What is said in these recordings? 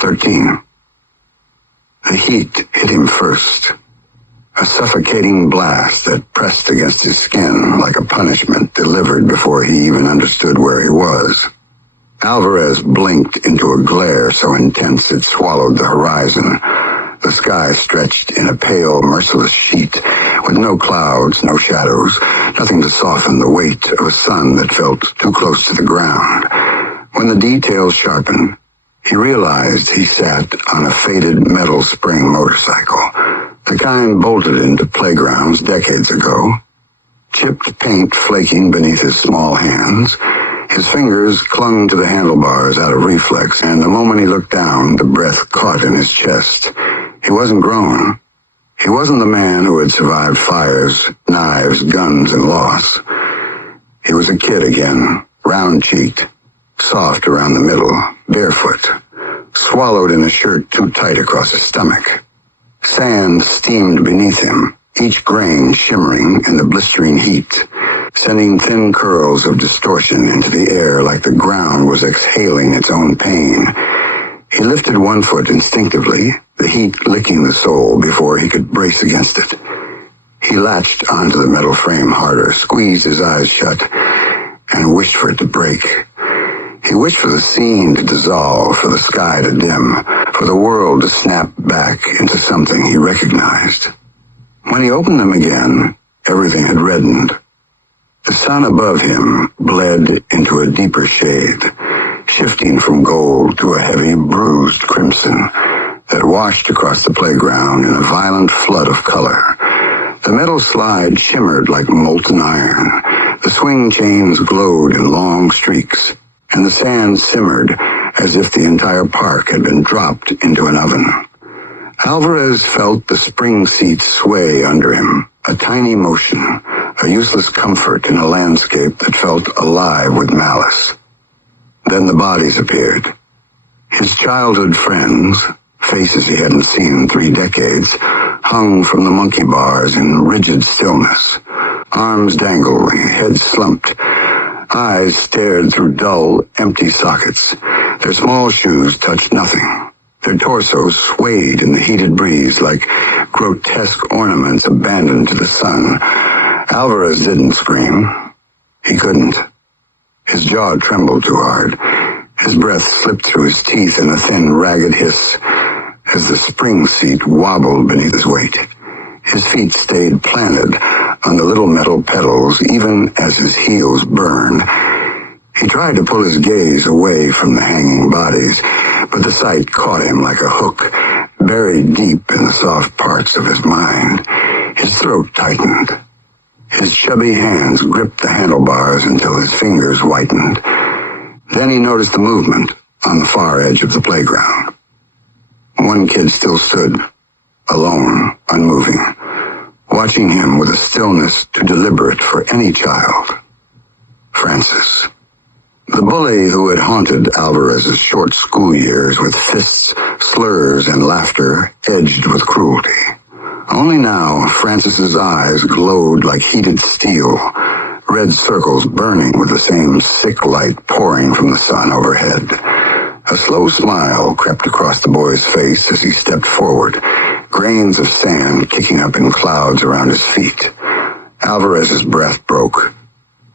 13. The heat hit him first. A suffocating blast that pressed against his skin like a punishment delivered before he even understood where he was. Alvarez blinked into a glare so intense it swallowed the horizon. The sky stretched in a pale, merciless sheet, with no clouds, no shadows, nothing to soften the weight of a sun that felt too close to the ground. When the details sharpened, he realized he sat on a faded metal spring motorcycle, the kind bolted into playgrounds decades ago. Chipped paint flaking beneath his small hands, his fingers clung to the handlebars out of reflex, and the moment he looked down, the breath caught in his chest. He wasn't grown. He wasn't the man who had survived fires, knives, guns, and loss. He was a kid again, round-cheeked, soft around the middle, barefoot, swallowed in a shirt too tight across his stomach. Sand steamed beneath him, each grain shimmering in the blistering heat, sending thin curls of distortion into the air like the ground was exhaling its own pain. He lifted one foot instinctively, the heat licking the sole before he could brace against it. He latched onto the metal frame harder, squeezed his eyes shut, and wished for it to break. He wished for the scene to dissolve, for the sky to dim, for the world to snap back into something he recognized. When he opened them again, everything had reddened. The sun above him bled into a deeper shade, shifting from gold to a heavy, bruised crimson that washed across the playground in a violent flood of color. The metal slide shimmered like molten iron. The swing chains glowed in long streaks, and the sand simmered as if the entire park had been dropped into an oven. Alvarez felt the spring seats sway under him, a tiny motion, a useless comfort in a landscape that felt alive with malice. Then the bodies appeared. His childhood friends, faces he hadn't seen in 3 decades, hung from the monkey bars in rigid stillness. Arms dangling, heads slumped. Eyes stared through dull, empty sockets. Their small shoes touched nothing. Their torsos swayed in the heated breeze like grotesque ornaments abandoned to the sun. Alvarez didn't scream. He couldn't. His jaw trembled too hard. His breath slipped through his teeth in a thin, ragged hiss as the spring seat wobbled beneath his weight. His feet stayed planted on the little metal pedals even as his heels burned. He tried to pull his gaze away from the hanging bodies, but the sight caught him like a hook, buried deep in the soft parts of his mind. His throat tightened. His chubby hands gripped the handlebars until his fingers whitened. Then he noticed the movement on the far edge of the playground. One kid still stood, alone, unmoving, watching him with a stillness too deliberate for any child. Francis. The bully who had haunted Alvarez's short school years with fists, slurs, and laughter edged with cruelty. Only now, Francis's eyes glowed like heated steel, red circles burning with the same sick light pouring from the sun overhead. A slow smile crept across the boy's face as he stepped forward, grains of sand kicking up in clouds around his feet. Alvarez's breath broke.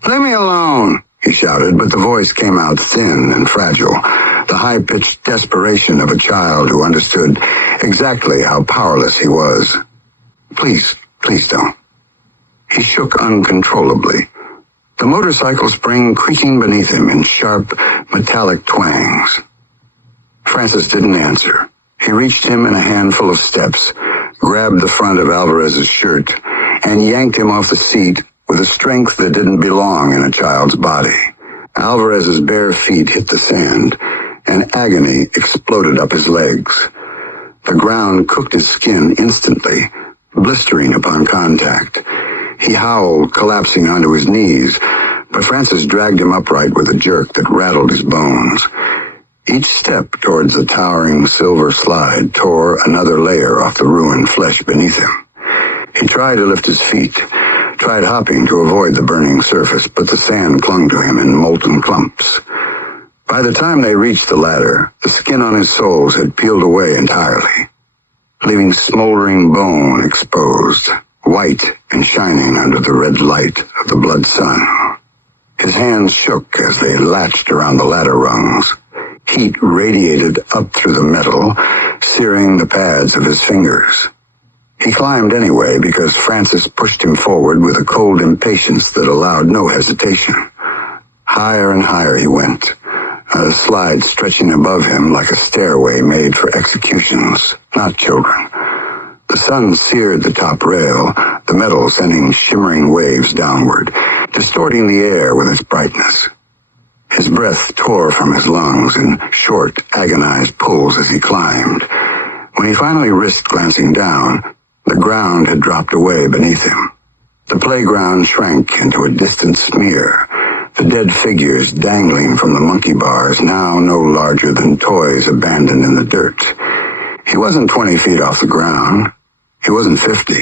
"Leave me alone!" he shouted, but the voice came out thin and fragile, the high-pitched desperation of a child who understood exactly how powerless he was. Please don't." He shook uncontrollably, the motorcycle spring creaking beneath him in sharp, metallic twangs. Francis didn't answer. He reached him in a handful of steps, grabbed the front of Alvarez's shirt, and yanked him off the seat with a strength that didn't belong in a child's body. Alvarez's bare feet hit the sand, and agony exploded up his legs. The ground cooked his skin instantly, blistering upon contact. He howled, collapsing onto his knees, but Francis dragged him upright with a jerk that rattled his bones. Each step towards the towering silver slide tore another layer off the ruined flesh beneath him. He tried to lift his feet, tried hopping to avoid the burning surface, but the sand clung to him in molten clumps. By the time they reached the ladder, the skin on his soles had peeled away entirely, leaving smoldering bone exposed, white and shining under the red light of the blood sun. His hands shook as they latched around the ladder rungs. Heat radiated up through the metal, searing the pads of his fingers. He climbed anyway because Francis pushed him forward with a cold impatience that allowed no hesitation. Higher and higher he went, a slide stretching above him like a stairway made for executions, not children. The sun seared the top rail, the metal sending shimmering waves downward, distorting the air with its brightness. His breath tore from his lungs in short, agonized pulls as he climbed. When he finally risked glancing down, the ground had dropped away beneath him. The playground shrank into a distant smear, the dead figures dangling from the monkey bars now no larger than toys abandoned in the dirt. He wasn't 20 feet off the ground. He wasn't 50.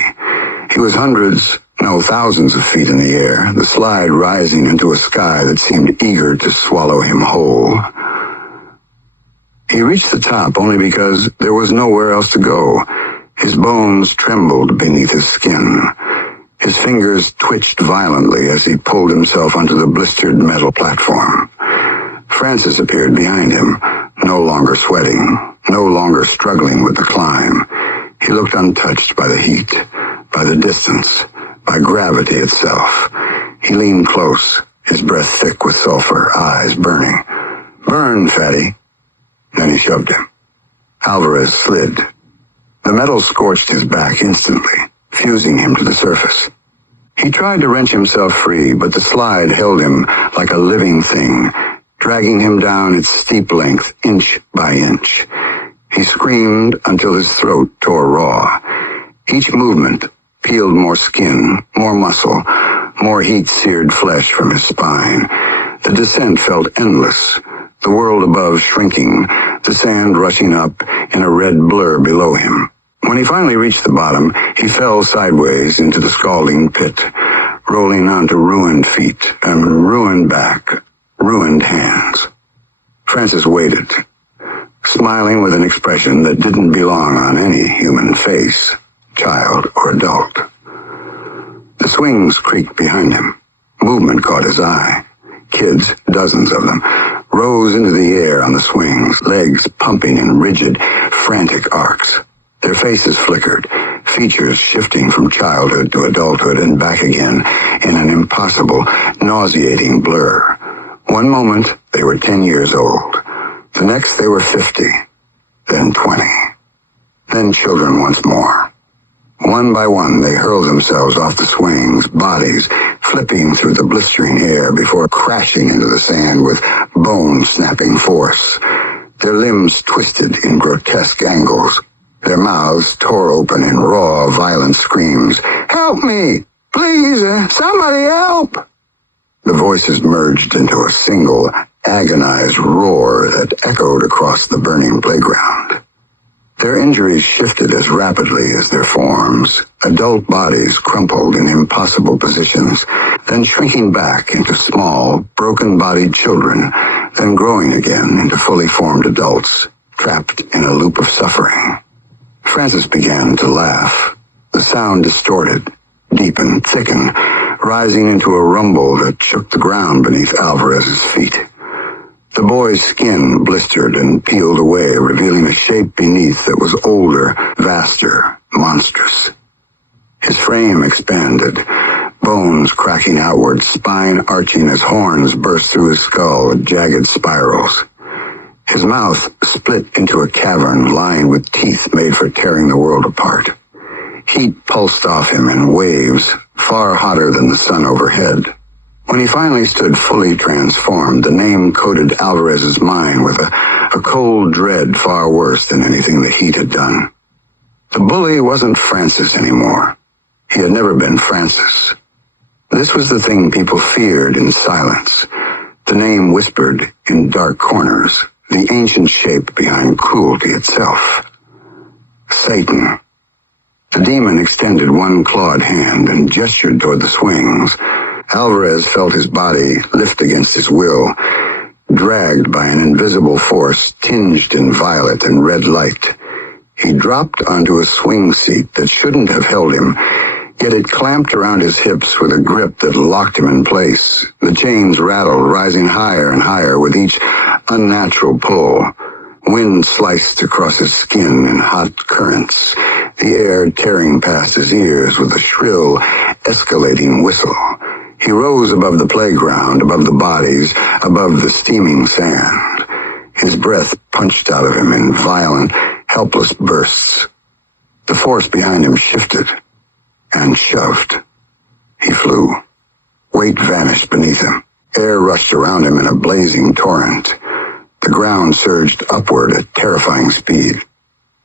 He was hundreds, no thousands of feet in the air, the slide rising into a sky that seemed eager to swallow him whole. He reached the top only because there was nowhere else to go. His bones trembled beneath his skin. His fingers twitched violently as he pulled himself onto the blistered metal platform. Francis appeared behind him, no longer sweating, no longer struggling with the climb. He looked untouched by the heat, by the distance, by gravity itself. He leaned close, his breath thick with sulfur, eyes burning. "Burn, fatty." Then he shoved him. Alvarez slid. The metal scorched his back instantly, fusing him to the surface. He tried to wrench himself free, but the slide held him like a living thing, dragging him down its steep length inch by inch. He screamed until his throat tore raw. Each movement peeled more skin, more muscle, more heat-seared flesh from his spine. The descent felt endless, the world above shrinking, the sand rushing up in a red blur below him. When he finally reached the bottom, he fell sideways into the scalding pit, rolling onto ruined feet and ruined back, ruined hands. Francis waited, smiling with an expression that didn't belong on any human face, child or adult. The swings creaked behind him. Movement caught his eye. Kids, dozens of them, rose into the air on the swings, legs pumping in rigid, frantic arcs. Their faces flickered, features shifting from childhood to adulthood and back again in an impossible, nauseating blur. One moment, they were 10 years old. The next, they were 50, then 20, then children once more. One by one, they hurled themselves off the swings, bodies flipping through the blistering air before crashing into the sand with bone-snapping force. Their limbs twisted in grotesque angles. Their mouths tore open in raw, violent screams. "Help me! Please, somebody help!" The voices merged into a single, agonized roar that echoed across the burning playground. Their injuries shifted as rapidly as their forms. Adult bodies crumpled in impossible positions, then shrinking back into small, broken-bodied children, then growing again into fully formed adults, trapped in a loop of suffering. Francis began to laugh. The sound distorted, deepened, thickened, rising into a rumble that shook the ground beneath Alvarez's feet. The boy's skin blistered and peeled away, revealing a shape beneath that was older, vaster, monstrous. His frame expanded, bones cracking outward, spine arching as horns burst through his skull with jagged spirals. His mouth split into a cavern lined with teeth made for tearing the world apart. Heat pulsed off him in waves, far hotter than the sun overhead. When he finally stood fully transformed, the name coated Alvarez's mind with a cold dread far worse than anything the heat had done. The bully wasn't Francis anymore. He had never been Francis. This was the thing people feared in silence, the name whispered in dark corners, the ancient shape behind cruelty itself. Satan. The demon extended one clawed hand and gestured toward the swings. Alvarez felt his body lift against his will, dragged by an invisible force tinged in violet and red light. He dropped onto a swing seat that shouldn't have held him, yet it clamped around his hips with a grip that locked him in place. The chains rattled, rising higher and higher with each unnatural pull. Wind sliced across his skin in hot currents, the air tearing past his ears with a shrill, escalating whistle. He rose above the playground, above the bodies, above the steaming sand. His breath punched out of him in violent, helpless bursts. The force behind him shifted and shoved. He flew. Weight vanished beneath him. Air rushed around him in a blazing torrent. The ground surged upward at terrifying speed.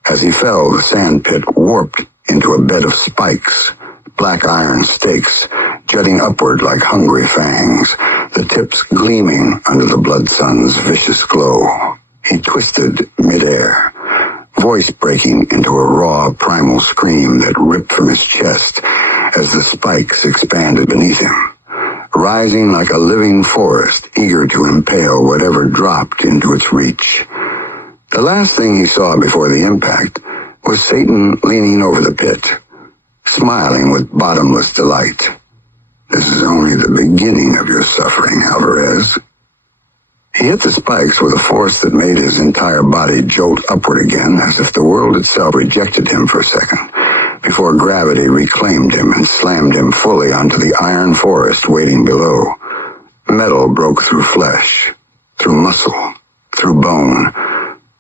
As he fell, the sand pit warped into a bed of spikes, black iron stakes, jutting upward like hungry fangs, the tips gleaming under the blood sun's vicious glow. He twisted midair, voice breaking into a raw, primal scream that ripped from his chest as the spikes expanded beneath him, rising like a living forest, eager to impale whatever dropped into its reach. The last thing he saw before the impact was Satan leaning over the pit, smiling with bottomless delight. "This is only the beginning of your suffering, Alvarez." He hit the spikes with a force that made his entire body jolt upward again, as if the world itself rejected him for a second, before gravity reclaimed him and slammed him fully onto the iron forest waiting below. Metal broke through flesh, through muscle, through bone,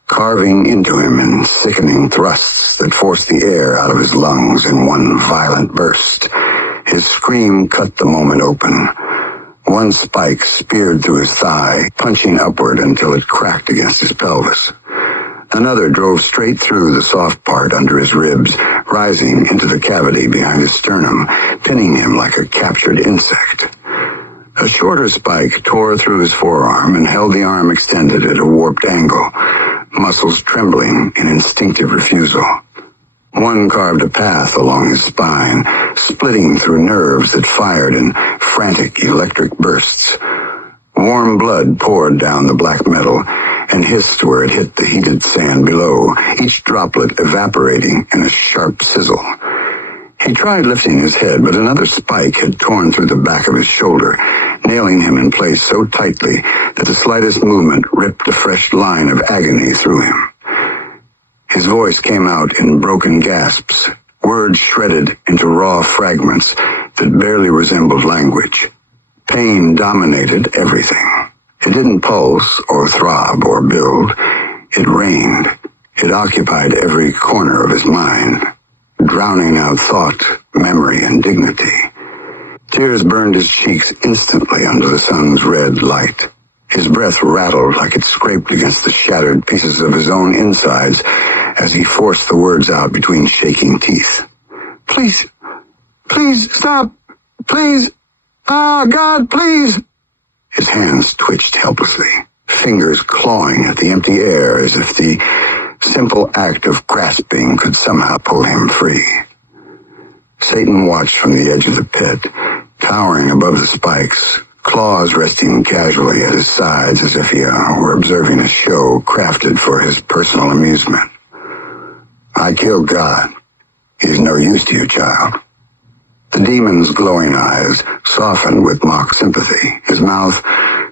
carving into him in sickening thrusts that forced the air out of his lungs in one violent burst. His scream cut the moment open. One spike speared through his thigh, punching upward until it cracked against his pelvis. Another drove straight through the soft part under his ribs, rising into the cavity behind his sternum, pinning him like a captured insect. A shorter spike tore through his forearm and held the arm extended at a warped angle, muscles trembling in instinctive refusal. One carved a path along his spine, splitting through nerves that fired in frantic electric bursts. Warm blood poured down the black metal and hissed where it hit the heated sand below, each droplet evaporating in a sharp sizzle. He tried lifting his head, but another spike had torn through the back of his shoulder, nailing him in place so tightly that the slightest movement ripped a fresh line of agony through him. His voice came out in broken gasps, words shredded into raw fragments that barely resembled language. Pain dominated everything. It didn't pulse or throb or build. It reigned. It occupied every corner of his mind, drowning out thought, memory, and dignity. Tears burned his cheeks instantly under the sun's red light. His breath rattled like it scraped against the shattered pieces of his own insides as he forced the words out between shaking teeth. "Please, please, stop, please, God, please." His hands twitched helplessly, fingers clawing at the empty air as if the simple act of grasping could somehow pull him free. Satan watched from the edge of the pit, towering above the spikes, claws resting casually at his sides as if he were observing a show crafted for his personal amusement. "I killed God. He's no use to you, child." The demon's glowing eyes softened with mock sympathy, his mouth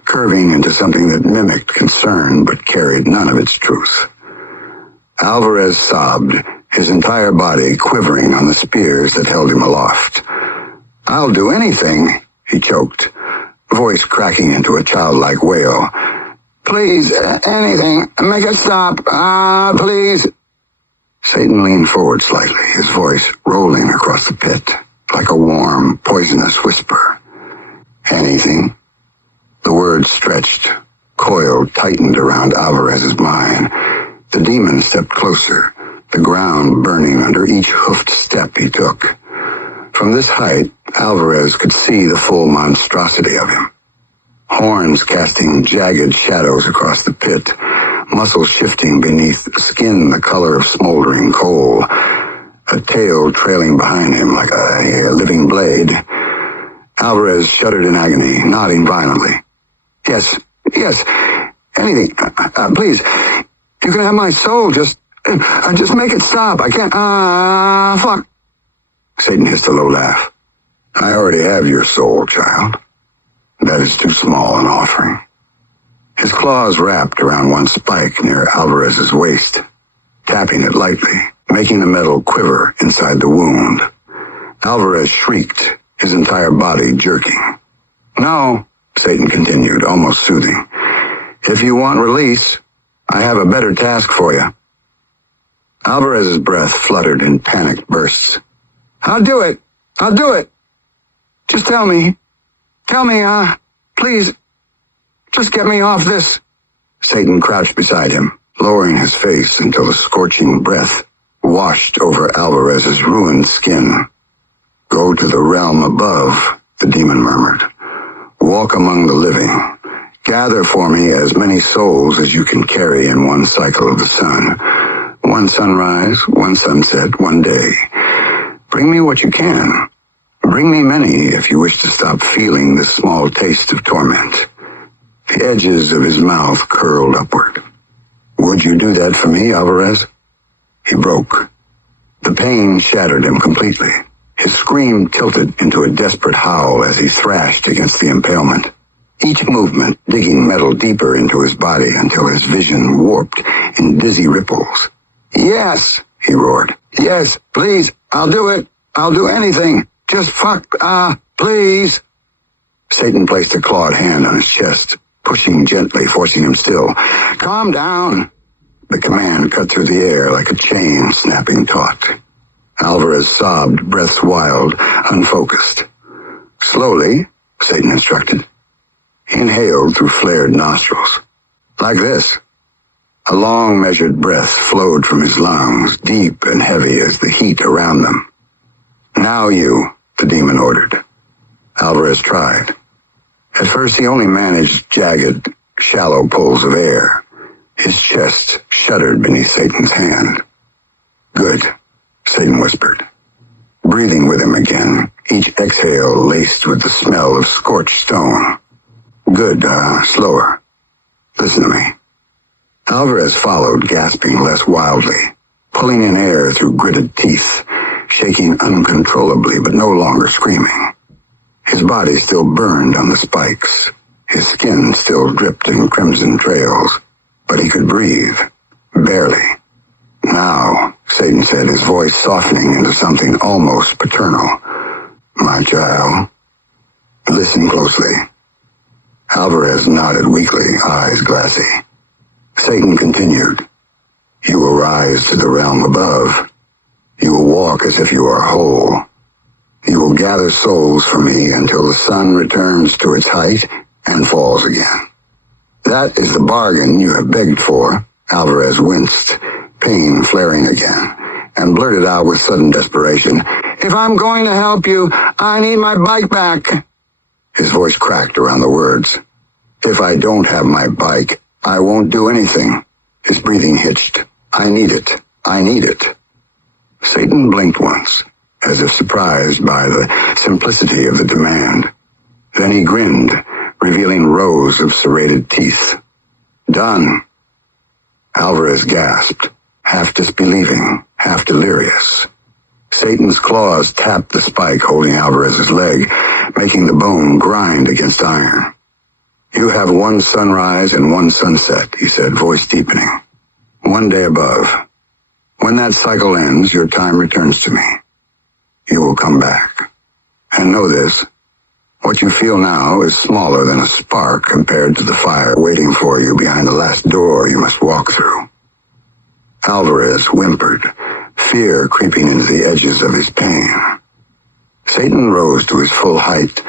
curving into something that mimicked concern but carried none of its truth. Alvarez sobbed, his entire body quivering on the spears that held him aloft. "I'll do anything," he choked, voice cracking into a childlike wail. "Please, anything. Make it stop. Please." Satan leaned forward slightly, his voice rolling across the pit, like a warm, poisonous whisper. "Anything?" The words stretched, coiled, tightened around Alvarez's mind. The demon stepped closer, the ground burning under each hoofed step he took. From this height, Alvarez could see the full monstrosity of him. Horns casting jagged shadows across the pit, muscles shifting beneath skin the color of smoldering coal, a tail trailing behind him like a living blade. Alvarez shuddered in agony, nodding violently. Yes, Anything. Please. You can have my soul. Just make it stop. I can't. Fuck. Satan hissed a low laugh. I already have your soul, child. That is too small an offering. His claws wrapped around one spike near Alvarez's waist, tapping it lightly, making the metal quiver inside the wound. Alvarez shrieked, his entire body jerking. No, Satan continued, almost soothing. If you want release, I have a better task for you. Alvarez's breath fluttered in panicked bursts. I'll do it. I'll do it. Just tell me, please, just get me off this. Satan crouched beside him, lowering his face until the scorching breath washed over Alvarez's ruined skin. Go to the realm above, the demon murmured. Walk among the living. Gather for me as many souls as you can carry in one cycle of the sun. One sunrise, one sunset, one day. Bring me what you can. Bring me many if you wish to stop feeling this small taste of torment. The edges of his mouth curled upward. Would you do that for me, Alvarez? He broke. The pain shattered him completely. His scream tilted into a desperate howl as he thrashed against the impalement, each movement digging metal deeper into his body until his vision warped in dizzy ripples. Yes, he roared. Yes, please, I'll do it. I'll do anything. Just fuck, please. Satan placed a clawed hand on his chest, pushing gently, forcing him still. Calm down. The command cut through the air like a chain snapping taut. Alvarez sobbed, breaths wild, unfocused. Slowly, Satan instructed. He inhaled through flared nostrils. Like this. A long, measured breath flowed from his lungs, deep and heavy as the heat around them. Now you, the demon ordered. Alvarez tried. At first he only managed jagged, shallow pulls of air. His chest shuddered beneath Satan's hand. Good, Satan whispered. Breathing with him again, each exhale laced with the smell of scorched stone. Good, slower. Listen to me. Alvarez followed, gasping less wildly, pulling in air through gritted teeth, shaking uncontrollably but no longer screaming. His body still burned on the spikes. His skin still dripped in crimson trails, but he could breathe. Barely. Now, Satan said, his voice softening into something almost paternal. My child, listen closely. Alvarez nodded weakly, eyes glassy. Satan continued. You will rise to the realm above. You will walk as if you are whole. You will gather souls for me until the sun returns to its height and falls again. That is the bargain you have begged for. Alvarez winced, pain flaring again, and blurted out with sudden desperation, If I'm going to help you, I need my bike back. His voice cracked around the words. If I don't have my bike, I won't do anything. His breathing hitched. I need it. I need it. Satan blinked once, as if surprised by the simplicity of the demand. Then he grinned, revealing rows of serrated teeth. Done. Alvarez gasped, half disbelieving, half delirious. Satan's claws tapped the spike holding Alvarez's leg, making the bone grind against iron. You have one sunrise and one sunset, he said, voice deepening. One day above. When that cycle ends, your time returns to me. You will come back. And know this. What you feel now is smaller than a spark compared to the fire waiting for you behind the last door you must walk through. Alvarez whimpered, fear creeping into the edges of his pain. Satan rose to his full height,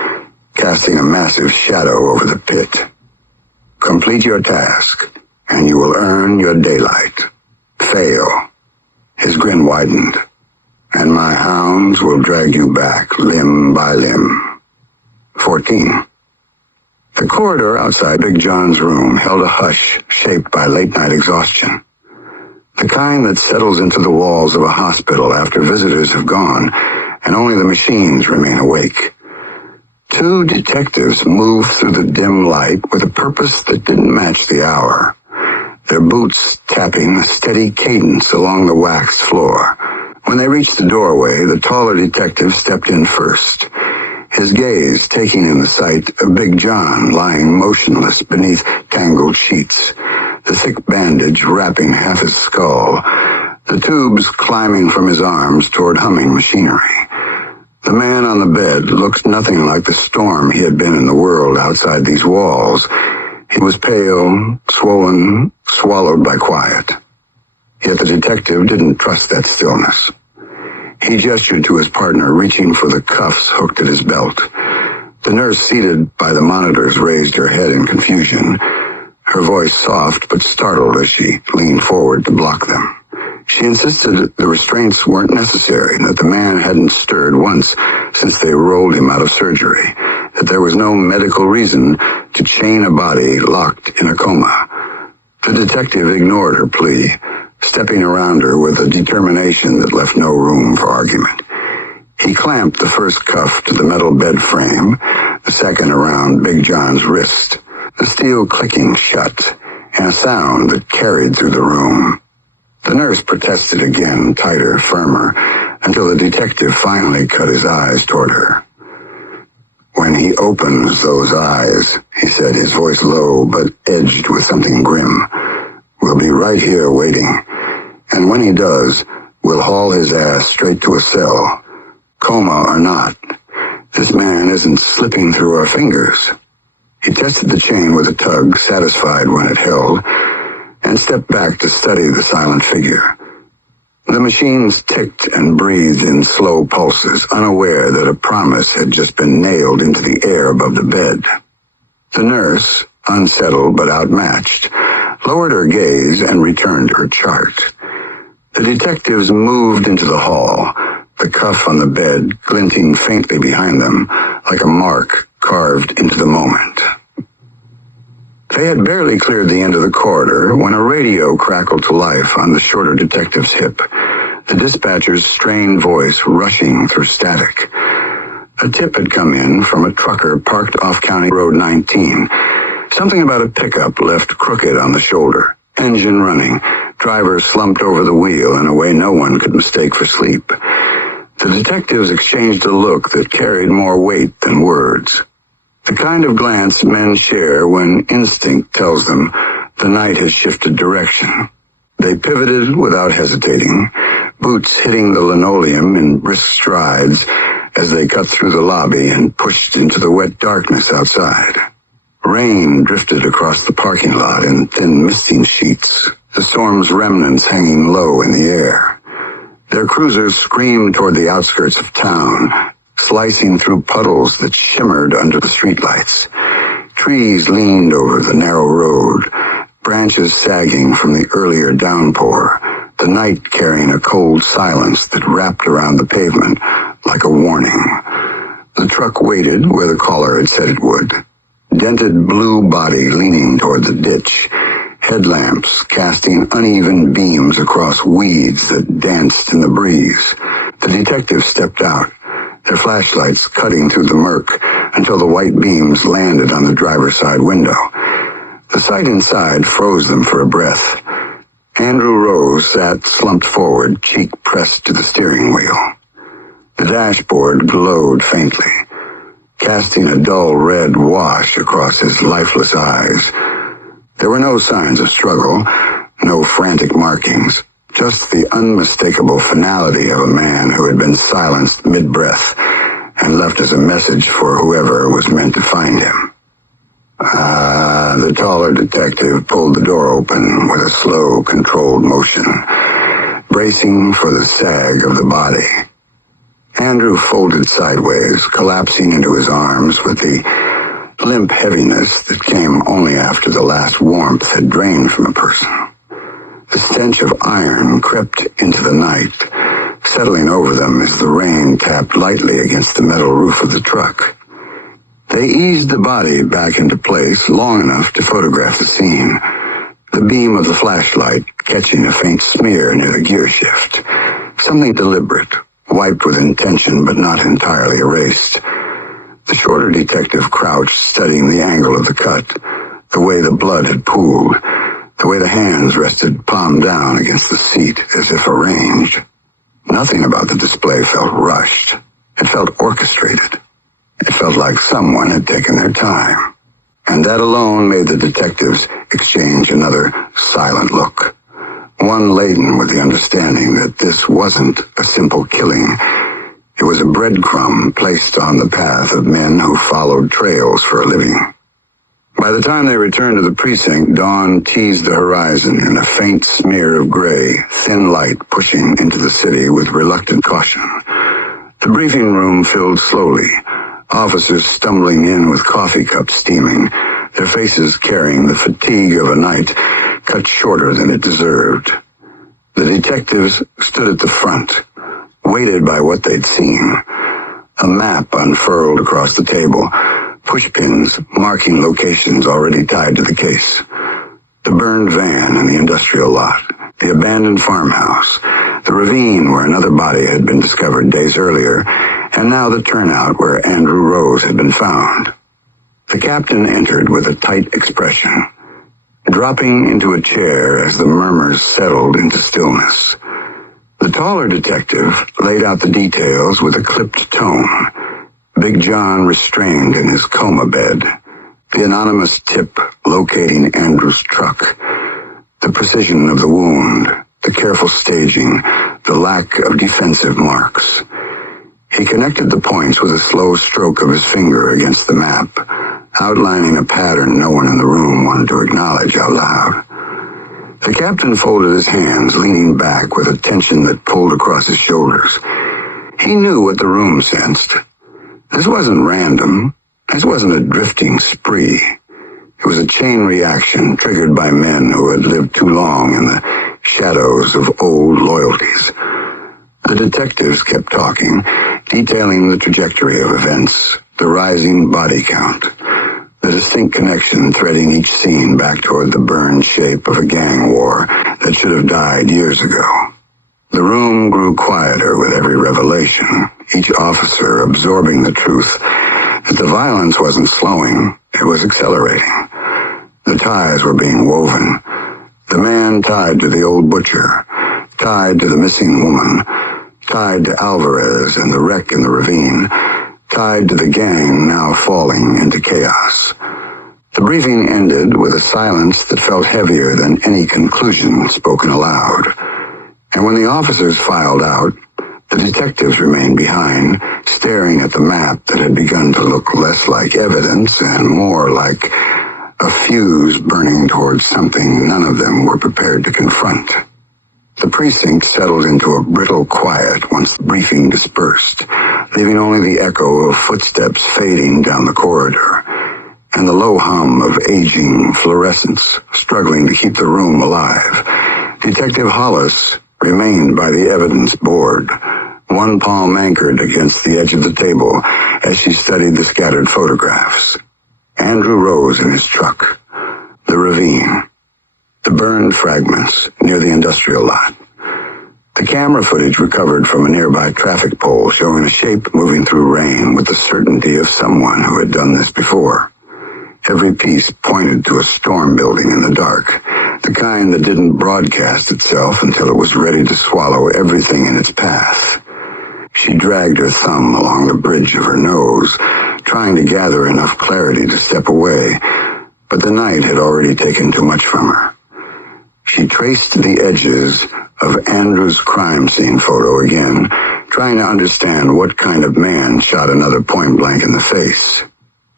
casting a massive shadow over the pit. Complete your task, and you will earn your daylight. Fail. His grin widened, and my hounds will drag you back limb by limb. 14. The corridor outside Big John's room held a hush shaped by late-night exhaustion. The kind that settles into the walls of a hospital after visitors have gone and only the machines remain awake. two detectives moved through the dim light with a purpose that didn't match the hour, their boots tapping a steady cadence along the waxed floor. When they reached the doorway, the taller detective stepped in first, his gaze taking in the sight of Big John lying motionless beneath tangled sheets, the thick bandage wrapping half his skull, the tubes climbing from his arms toward humming machinery. The man on the bed looked nothing like the storm he had been in the world outside these walls. He was pale, swollen, swallowed by quiet. Yet the detective didn't trust that stillness. He gestured to his partner, reaching for the cuffs hooked at his belt. The nurse seated by the monitors raised her head in confusion, her voice soft but startled as she leaned forward to block them. She insisted the restraints weren't necessary, that the man hadn't stirred once since they rolled him out of surgery, that there was no medical reason to chain a body locked in a coma. The detective ignored her plea, stepping around her with a determination that left no room for argument. He clamped the first cuff to the metal bed frame, the second around Big John's wrist, the steel clicking shut, and a sound that carried through the room. The nurse protested again, tighter, firmer, until the detective finally cut his eyes toward her. "When he opens those eyes," he said, his voice low but edged with something grim, "we'll be right here waiting. And when he does, we'll haul his ass straight to a cell. Coma or not, this man isn't slipping through our fingers." He tested the chain with a tug, satisfied when it held, and stepped back to study the silent figure. The machines ticked and breathed in slow pulses, unaware that a promise had just been nailed into the air above the bed. The nurse, unsettled but outmatched, lowered her gaze and returned her chart. The detectives moved into the hall, the cuff on the bed glinting faintly behind them like a mark carved into the moment. They had barely cleared the end of the corridor when a radio crackled to life on the shorter detective's hip, the dispatcher's strained voice rushing through static. A tip had come in from a trucker parked off County Road 19. Something about a pickup left crooked on the shoulder, engine running, driver slumped over the wheel in a way no one could mistake for sleep. The detectives exchanged a look that carried more weight than words. The kind of glance men share when instinct tells them the night has shifted direction. They pivoted without hesitating, boots hitting the linoleum in brisk strides as they cut through the lobby and pushed into the wet darkness outside. Rain drifted across the parking lot in thin misting sheets, the storm's remnants hanging low in the air. Their cruisers screamed toward the outskirts of town, slicing through puddles that shimmered under the streetlights. Trees leaned over the narrow road, branches sagging from the earlier downpour, the night carrying a cold silence that wrapped around the pavement like a warning. The truck waited where the caller had said it would. Dented blue body leaning toward the ditch, headlamps casting uneven beams across weeds that danced in the breeze. The detective stepped out, their flashlights cutting through the murk until the white beams landed on the driver's side window. The sight inside froze them for a breath. Andrew Rose sat slumped forward, cheek pressed to the steering wheel. The dashboard glowed faintly, casting a dull red wash across his lifeless eyes. There were no signs of struggle, no frantic markings, just the unmistakable finality of a man who had been silenced mid-breath and left as a message for whoever was meant to find him. The taller detective pulled the door open with a slow, controlled motion, bracing for the sag of the body. Andrew folded sideways, collapsing into his arms with the limp heaviness that came only after the last warmth had drained from a person. The stench of iron crept into the night, settling over them as the rain tapped lightly against the metal roof of the truck. They eased the body back into place long enough to photograph the scene, the beam of the flashlight catching a faint smear near the gear shift. Something deliberate, wiped with intention but not entirely erased. The shorter detective crouched, studying the angle of the cut, the way the blood had pooled, the way the hands rested palm down against the seat as if arranged. Nothing about the display felt rushed. It felt orchestrated. It felt like someone had taken their time. And that alone made the detectives exchange another silent look, one laden with the understanding that this wasn't a simple killing. It was a breadcrumb placed on the path of men who followed trails for a living. By the time they returned to the precinct, dawn teased the horizon in a faint smear of gray, thin light pushing into the city with reluctant caution. The briefing room filled slowly, officers stumbling in with coffee cups steaming, their faces carrying the fatigue of a night cut shorter than it deserved. The detectives stood at the front, weighted by what they'd seen. A map unfurled across the table, pushpins marking locations already tied to the case. The burned van in the industrial lot, the abandoned farmhouse, the ravine where another body had been discovered days earlier, and now the turnout where Andrew Rose had been found. The captain entered with a tight expression, dropping into a chair as the murmurs settled into stillness. The taller detective laid out the details with a clipped tone. Big John restrained in his coma bed, the anonymous tip locating Andrew's truck, the precision of the wound, the careful staging, the lack of defensive marks. He connected the points with a slow stroke of his finger against the map, outlining a pattern no one in the room wanted to acknowledge out loud. The captain folded his hands, leaning back with a tension that pulled across his shoulders. He knew what the room sensed. This wasn't random. This wasn't a drifting spree. It was a chain reaction triggered by men who had lived too long in the shadows of old loyalties. The detectives kept talking, detailing the trajectory of events, the rising body count, the distinct connection threading each scene back toward the burned shape of a gang war that should have died years ago. The room grew quieter with every revelation, each officer absorbing the truth that the violence wasn't slowing, it was accelerating. The ties were being woven. The man tied to the old butcher, tied to the missing woman, tied to Alvarez and the wreck in the ravine, tied to the gang now falling into chaos. The briefing ended with a silence that felt heavier than any conclusion spoken aloud. And when the officers filed out, the detectives remained behind, staring at the map that had begun to look less like evidence and more like a fuse burning towards something none of them were prepared to confront. The precinct settled into a brittle quiet once the briefing dispersed, leaving only the echo of footsteps fading down the corridor, and the low hum of aging fluorescents struggling to keep the room alive. Detective Hollis remained by the evidence board, one palm anchored against the edge of the table as she studied the scattered photographs. Andrew Rose in his truck, the ravine, the burned fragments near the industrial lot. The camera footage recovered from a nearby traffic pole showing a shape moving through rain with the certainty of someone who had done this before. Every piece pointed to a storm building in the dark, the kind that didn't broadcast itself until it was ready to swallow everything in its path. She dragged her thumb along the bridge of her nose, trying to gather enough clarity to step away, but the night had already taken too much from her. She traced the edges of Andrew's crime scene photo again, trying to understand what kind of man shot another point blank in the face,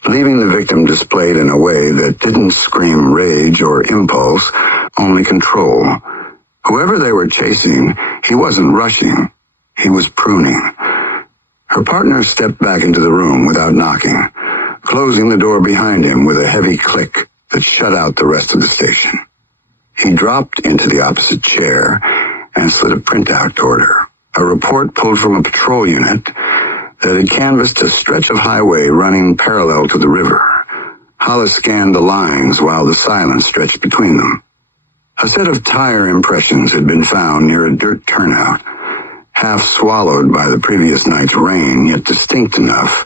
leaving the victim displayed in a way that didn't scream rage or impulse, only control. Whoever they were chasing, he wasn't rushing, he was pruning. Her partner stepped back into the room without knocking, closing the door behind him with a heavy click that shut out the rest of the station. He dropped into the opposite chair and slid a printout toward her, a report pulled from a patrol unit that had canvassed a stretch of highway running parallel to the river. Hollis scanned the lines while the silence stretched between them. A set of tire impressions had been found near a dirt turnout, half swallowed by the previous night's rain, yet distinct enough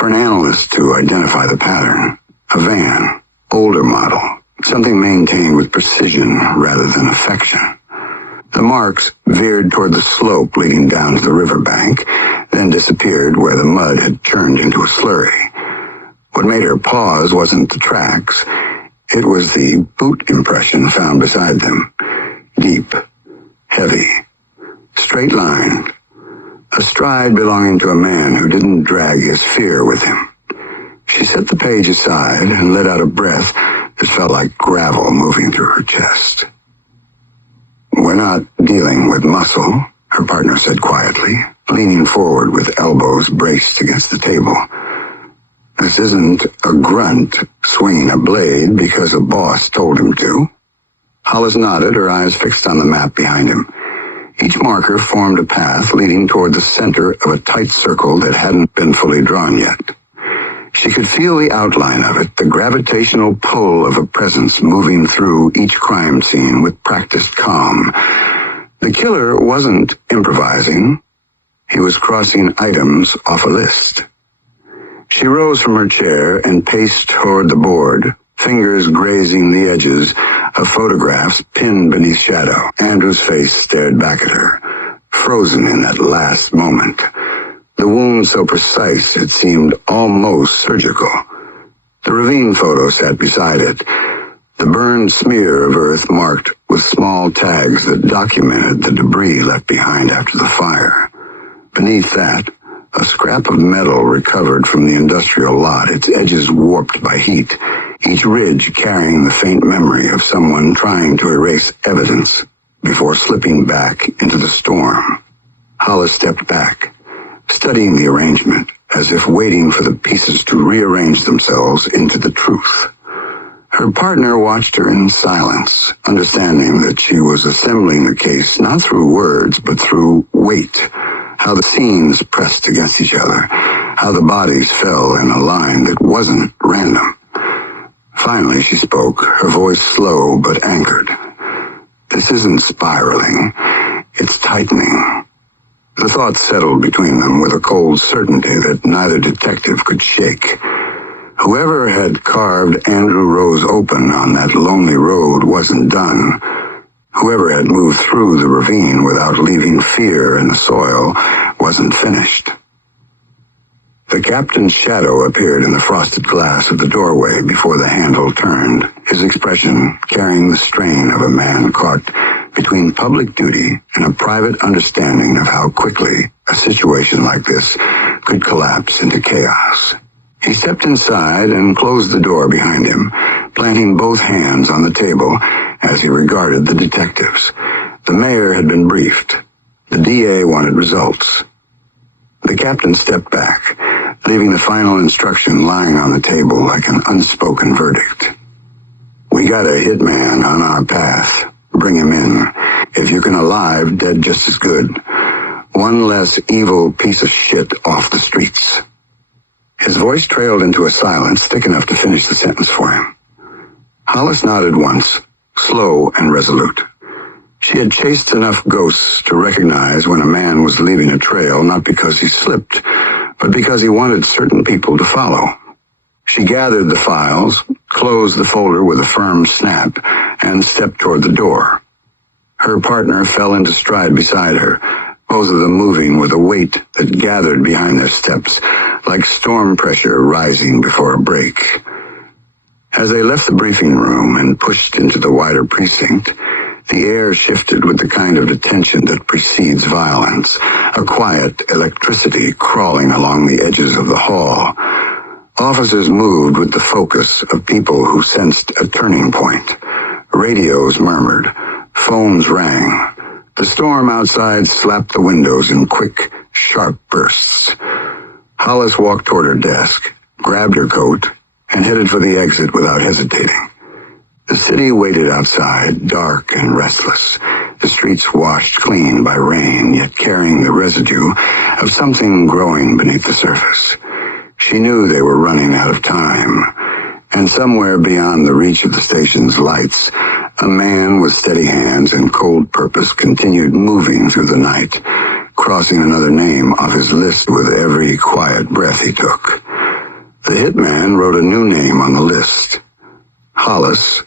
for an analyst to identify the pattern. A van, older model, something maintained with precision rather than affection. The marks veered toward the slope leading down to the riverbank, then disappeared where the mud had turned into a slurry. What made her pause wasn't the tracks. It was the boot impression found beside them. Deep, heavy, straight-lined. A stride belonging to a man who didn't drag his fear with him. She set the page aside and let out a breath that felt like gravel moving through her chest. "We're not dealing with muscle," her partner said quietly, leaning forward with elbows braced against the table. "This isn't a grunt swinging a blade because a boss told him to." Hollis nodded, her eyes fixed on the map behind him. Each marker formed a path leading toward the center of a tight circle that hadn't been fully drawn yet. She could feel the outline of it, the gravitational pull of a presence moving through each crime scene with practiced calm. The killer wasn't improvising. He was crossing items off a list. She rose from her chair and paced toward the board, fingers grazing the edges of photographs pinned beneath shadow. Andrew's face stared back at her, frozen in that last moment. The wound so precise it seemed almost surgical. The ravine photo sat beside it, the burned smear of earth marked with small tags that documented the debris left behind after the fire. Beneath that, a scrap of metal recovered from the industrial lot, its edges warped by heat, each ridge carrying the faint memory of someone trying to erase evidence before slipping back into the storm. Hollis stepped back, studying the arrangement, as if waiting for the pieces to rearrange themselves into the truth. Her partner watched her in silence, understanding that she was assembling the case not through words, but through weight, how the scenes pressed against each other, how the bodies fell in a line that wasn't random. Finally, she spoke, her voice slow but anchored. "This isn't spiraling, it's tightening." The thought settled between them with a cold certainty that neither detective could shake. Whoever had carved Andrew Rose open on that lonely road wasn't done. Whoever had moved through the ravine without leaving fear in the soil wasn't finished. The captain's shadow appeared in the frosted glass of the doorway before the handle turned, his expression carrying the strain of a man caught between public duty and a private understanding of how quickly a situation like this could collapse into chaos. He stepped inside and closed the door behind him, planting both hands on the table as he regarded the detectives. The mayor had been briefed. The DA wanted results. The captain stepped back, leaving the final instruction lying on the table like an unspoken verdict. "We got a hitman on our path. Bring him in. If you can alive, dead just as good. One less evil piece of shit off the streets." His voice trailed into a silence thick enough to finish the sentence for him. Hollis nodded once, slow and resolute. She had chased enough ghosts to recognize when a man was leaving a trail, not because he slipped, but because he wanted certain people to follow. She gathered the files, closed the folder with a firm snap, and stepped toward the door. Her partner fell into stride beside her, both of them moving with a weight that gathered behind their steps, like storm pressure rising before a break. As they left the briefing room and pushed into the wider precinct, the air shifted with the kind of tension that precedes violence, a quiet electricity crawling along the edges of the hall. Officers moved with the focus of people who sensed a turning point. Radios murmured. Phones rang. The storm outside slapped the windows in quick, sharp bursts. Hollis walked toward her desk, grabbed her coat, and headed for the exit without hesitating. The city waited outside, dark and restless, the streets washed clean by rain, yet carrying the residue of something growing beneath the surface. She knew they were running out of time, and somewhere beyond the reach of the station's lights, a man with steady hands and cold purpose continued moving through the night, crossing another name off his list with every quiet breath he took. The hitman wrote a new name on the list. Hollis